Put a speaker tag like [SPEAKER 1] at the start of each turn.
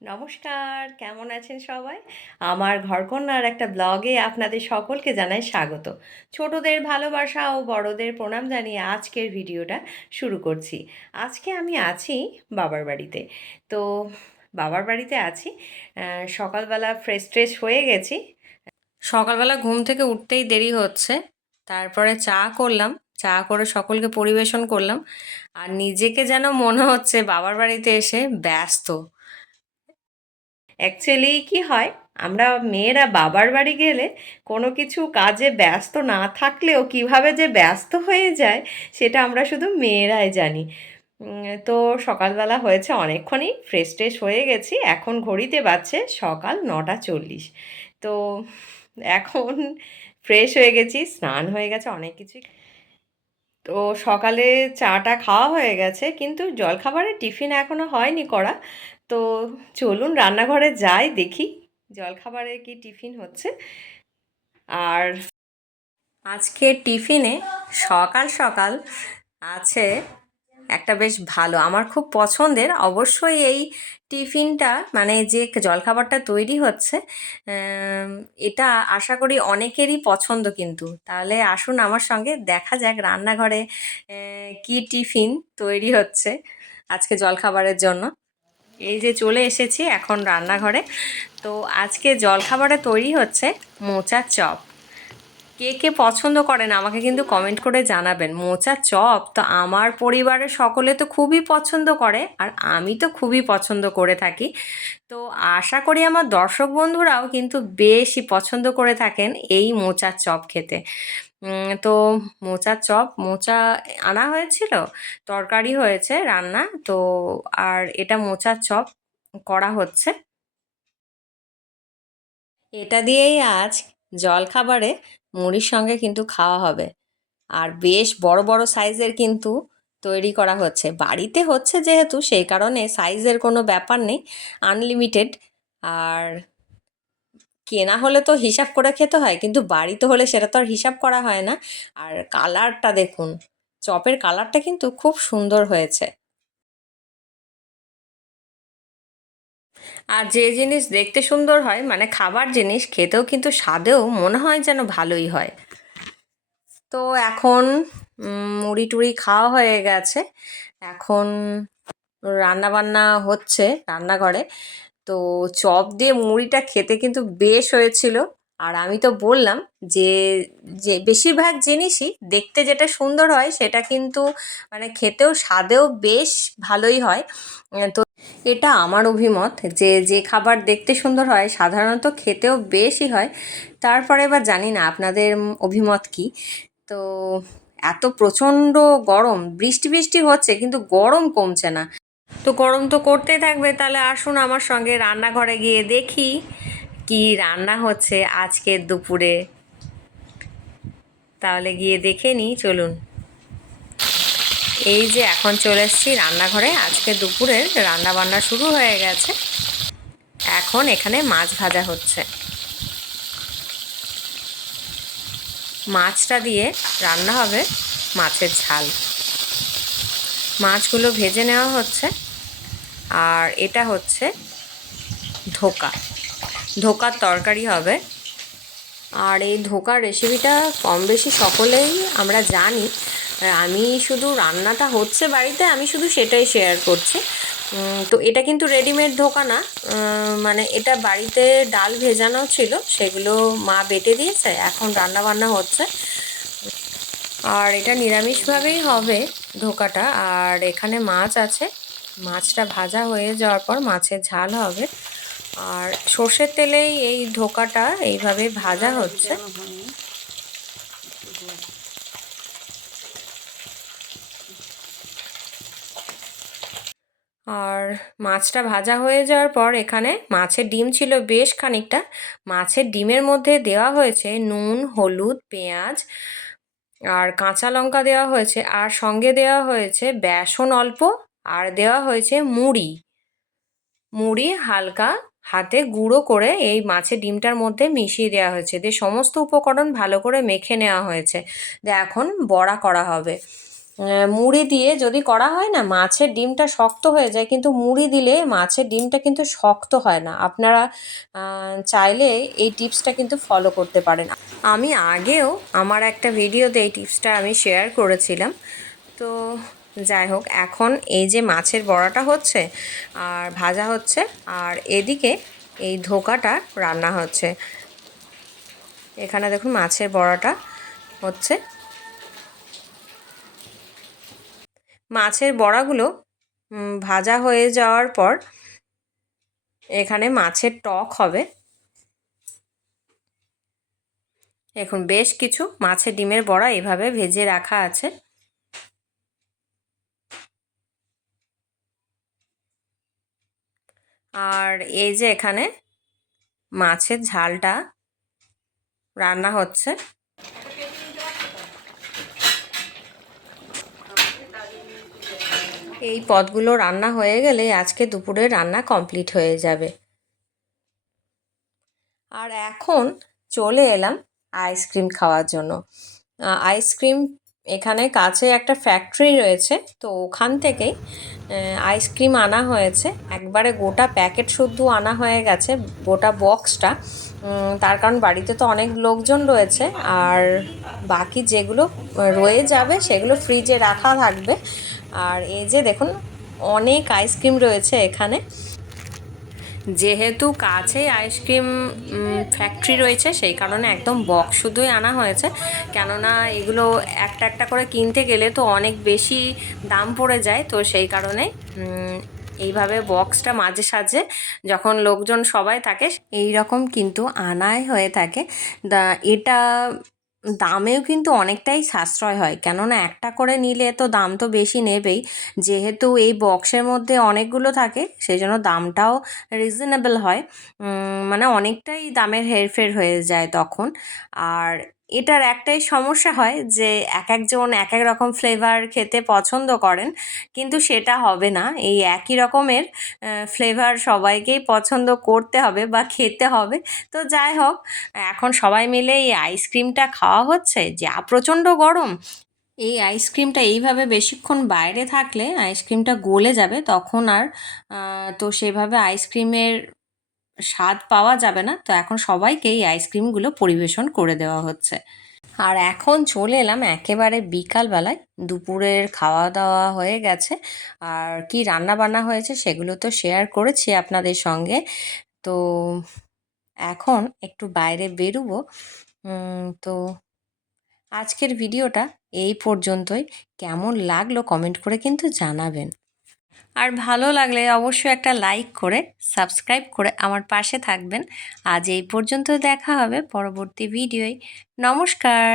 [SPEAKER 1] নমস্কার, কেমন আছেন সবাই? আমার ঘরকন্যার একটা ব্লগে আপনাদের সকলকে জানাই স্বাগত। ছোটদের ভালোবাসা ও বড়দের প্রণাম জানিয়ে আজকের ভিডিওটা শুরু করছি। আজকে আমি আছি বাবার বাড়িতে। তো বাবার বাড়িতে আছি। সকালবেলা ফ্রেশ ট্রেশ হয়ে গেছি। সকালবেলা ঘুম থেকে উঠতেই দেরি হচ্ছে। তারপরে চা করলাম। চা করে সকলকে পরিবেশন করলাম। আর নিজেকে যেন মনে হচ্ছে বাবার বাড়িতে এসে ব্যস্ত। অ্যাকচুয়ালি কি হয়? আমরা মেয়েরা বাবার বাড়ি গেলে কোনো কিছু কাজে ব্যস্ত না থাকলেও কীভাবে যে ব্যস্ত হয়ে যায়, সেটা আমরা শুধু মেয়েরাই জানি। তো সকালবেলা হয়েছে অনেকক্ষণই ফ্রেশ ট্রেশ হয়ে গেছি, এখন ঘড়িতে বাজছে সকাল নটা চল্লিশ। তো এখন ফ্রেশ হয়ে গেছি, স্নান হয়ে গেছে, অনেক কিছুই। তো সকালে চাটা খাওয়া হয়ে গেছে, কিন্তু জলখাবারের টিফিন এখনও হয়নি করা। তো চলুন রান্নাঘরে যাই, দেখি জলখাবারে কি টিফিন হচ্ছে। আর আজকে টিফিনে সকাল সকাল আছে একটা বেশ ভালো, আমার খুব পছন্দের। অবশ্যই এই টিফিনটা মানে যে জলখাবারটা তৈরি হচ্ছে এটা আশা করি অনেকেরই পছন্দ কিন্তু। তাহলে আসুন আমার সঙ্গে, দেখা যাক রান্নাঘরে কি টিফিন তৈরি হচ্ছে আজকে জলখাবারের জন্য। এই যে চলে এসেছি এখন রান্নাঘরে। তো আজকে জলখাবারে তৈরি হচ্ছে মোচার চপ। কে কে পছন্দ করেন আমাকে কিন্তু কমেন্ট করে জানাবেন। মোচার চপ তো আমার পরিবারের সকলে তো খুবই পছন্দ করে, আর আমি তো খুবই পছন্দ করে থাকি। তো আশা করি আমার দর্শক বন্ধুরাও কিন্তু বেশি পছন্দ করে থাকেন এই মোচার চপ খেতে। তো মোচার চপ, মোচা আনা হয়েছিল, তরকারি হয়েছে, রান্না, তো আর এটা মোচার চপ করা হচ্ছে। এটা দিয়েই আজ জলখাবারে মুড়ির সঙ্গে কিন্তু খাওয়া হবে। আর বেশ বড় বড় সাইজের কিন্তু তৈরি করা হচ্ছে। বাড়িতে হচ্ছে যেহেতু, সেই কারণে সাইজের কোনো ব্যাপার নেই আনলিমিটেড আর কেনা হলে তো হিসাব করে খেতে হয়, কিন্তু বাড়িতে হলে সেটা তো আর হিসাব করা হয় না। আর কালারটা দেখুন, চপের কালারটা কিন্তু খুব সুন্দর হয়েছে। আর যে জিনিস দেখতে সুন্দর হয় মানে খাবার জিনিস, খেতেও কিন্তু স্বাদেও মনে হয় যেন ভালোই হয়। তো এখন মুড়ি টুড়ি খাওয়া হয়ে গেছে। এখন রান্না বান্না হচ্ছে রান্নাঘরে। তো চপ দিয়ে মুড়িটা খেতে কিন্তু বেশ হয়েছিল। আর আমি তো বললাম যে যে বেশিরভাগ জিনিসই দেখতে যেটা সুন্দর হয়, সেটা কিন্তু মানে খেতেও স্বাদেও বেশ ভালোই হয়। তো এটা আমার অভিমত যে যে খাবার দেখতে সুন্দর হয়, সাধারণত খেতেও বেশি হয়। তারপরে এবার জানি না আপনাদের অভিমত কি। তো এত প্রচণ্ড গরম, বৃষ্টি বৃষ্টি হচ্ছে কিন্তু গরম কমছে না। তো গরম তো করতেই থাকবে, তাহলে আসুন আমার সঙ্গে রান্নাঘরে গিয়ে দেখি কি রান্না হচ্ছে আজকের দুপুরে। তাহলে গিয়ে দেখে নিই, চলুন। এই যে এখন চলে এসেছি রান্নাঘরে। আজকে দুপুরের রান্না বান্না শুরু হয়ে গেছে। এখন এখানে মাছ ভাজা হচ্ছে। মাছটা দিয়ে রান্না হবে মাছের ঝাল। মাছগুলো ভেজে নেওয়া হচ্ছে। আর এটা হচ্ছে ধোকা। ধোকার তরকারি হবে আর এই ধোকার রেসিপিটা কম বেশি সকলেই আমরা জানি। আমি শুধু রান্নাটা হচ্ছে বাড়িতে, আমি শুধু সেটাই শেয়ার করছি। তো এটা কিন্তু রেডিমেড ধোকা না। মানে এটা বাড়িতে ডাল ভেজানো ছিল, সেগুলো মা বেটে দিয়েছে, এখন রান্না বান্না হচ্ছে। আর এটা নিরামিষভাবেই হবে ধোকাটা, আর এখানে মাছ আছে। মাছটা ভাজা হয়ে যাওয়ার পর মাছের ঝাল হবে। আর সর্ষের তেলেই এই ধোকাটা এইভাবে ভাজা হচ্ছে। আর মাছটা ভাজা হয়ে যাওয়ার পর এখানে মাছের ডিম ছিল বেশ খানিকটা। মাছের ডিমের মধ্যে দেওয়া হয়েছে নুন, হলুদ, পেঁয়াজ আর কাঁচা লঙ্কা দেওয়া হয়েছে আর সঙ্গে দেওয়া হয়েছে বেসন অল্প আর দেওয়া হয়েছে মুড়ি। মুড়ি হালকা হাতে গুঁড়ো করে এই মাছের ডিমটার মধ্যে মিশিয়ে দেওয়া হয়েছে। দিয়ে সমস্ত উপকরণ ভালো করে মেখে নেওয়া হয়েছে। দিয়ে এখন বড়া করা হবে। মুড়ি দিয়ে যদি করা হয় না, মাছের ডিমটা শক্ত হয়ে যায়, কিন্তু মুড়ি দিলে মাছের ডিমটা কিন্তু শক্ত হয় না। আপনারা চাইলে এই টিপসটা কিন্তু ফলো করতে পারেন। আমি আগেও আমার একটা ভিডিওতে এই টিপসটা আমি শেয়ার করেছিলাম। তো যাই হোক এখন এই যে মাছের বড়াটা হচ্ছে আর ভাজা হচ্ছে আর এদিকে এই ধোকাটা রান্না হচ্ছে। এখানে দেখুন মাছের বড়াটা হচ্ছে। মাছের বড়াগুলো ভাজা হয়ে যাওয়ার পর এখানে মাছের টক হবে। এখন বেশ কিছু মাছের ডিমের বড়া এভাবে ভেজে রাখা আছে। আর এই যে এখানে মাছের ঝালটা রান্না হচ্ছে। এই পদগুলো রান্না হয়ে গেলে আজকে দুপুরে রান্না কমপ্লিট হয়ে যাবে। আর এখন চলে এলাম আইসক্রিম খাওয়ার জন্য। আইসক্রিম এখানে কাছে একটা ফ্যাক্টরি রয়েছে, তো ওখান থেকেই আইসক্রিম আনা হয়েছে। একবারে গোটা প্যাকেট শুদ্ধ আনা হয়ে গেছে, গোটা বক্সটা তার কারণ বাড়িতে তো অনেক লোকজন রয়েছে, আর বাকি যেগুলো রয়ে যাবে সেগুলো ফ্রিজে রাখা থাকবে। আর এই যে দেখুন, অনেক আইসক্রিম রয়েছে এখানে। যেহেতু কাছেই আইসক্রিম ফ্যাক্টরি রয়েছে, সেই কারণে একদম বক্স শুধুই আনা হয়েছে। কেননা এগুলো একটা একটা করে কিনতে গেলে তো অনেক বেশি দাম পড়ে যায়, তো সেই কারণে এইভাবে বক্সটা মাঝে সাঝে যখন লোকজন সবাই থাকে এই রকম কিন্তু আনাই হয়ে থাকে। দা এটা দামেও কিন্তু অনেকটাই সাশ্রয় হয়। কেননা একটা করে নিলে তো দাম তো বেশি নেবেই। যেহেতু এই বক্সের মধ্যে অনেকগুলো থাকে সেই জন্য দামটাও রিজনেবল হয়। মানে অনেকটাই দামের হেরফের হয়ে যায় তখন। আর এটার একটাই সমস্যা হয় যে এক একজন এক এক রকম ফ্লেভার খেতে পছন্দ করেন, কিন্তু সেটা হবে না। এই একই রকমের ফ্লেভার সবাইকেই পছন্দ করতে হবে বা খেতে হবে। তো যাই হোক, এখন সবাই মিলে এই আইসক্রিমটা খাওয়া হচ্ছে, যা প্রচণ্ড গরম। এই আইসক্রিমটা এইভাবে বেশিক্ষণ বাইরে থাকলে আইসক্রিমটা গলে যাবে, তখন আর তো সেভাবে আইসক্রিমের স্বাদ পাওয়া যাবে না, তো এখন সবাইকে এই আইসক্রিমগুলো পরিবেশন করে দেওয়া হচ্ছে। আর এখন চলে এলাম একেবারে বিকালবেলায়, দুপুরের খাওয়া দাওয়া হয়ে গেছে। আর কি রান্না বান্না হয়েছে সেগুলো তো শেয়ার করেছি আপনাদের সঙ্গে। তো এখন একটু বাইরে বেরোবো। তো আজকের ভিডিওটা এই পর্যন্তই। কেমন লাগল কমেন্ট করে কিন্তু জানাবেন। আর ভালো লাগলে অবশ্যই একটা লাইক করে সাবস্ক্রাইব করে আমার পাশে থাকবেন। আজ এই পর্যন্ত দেখা হবে পরবর্তী ভিডিওয় নমস্কার!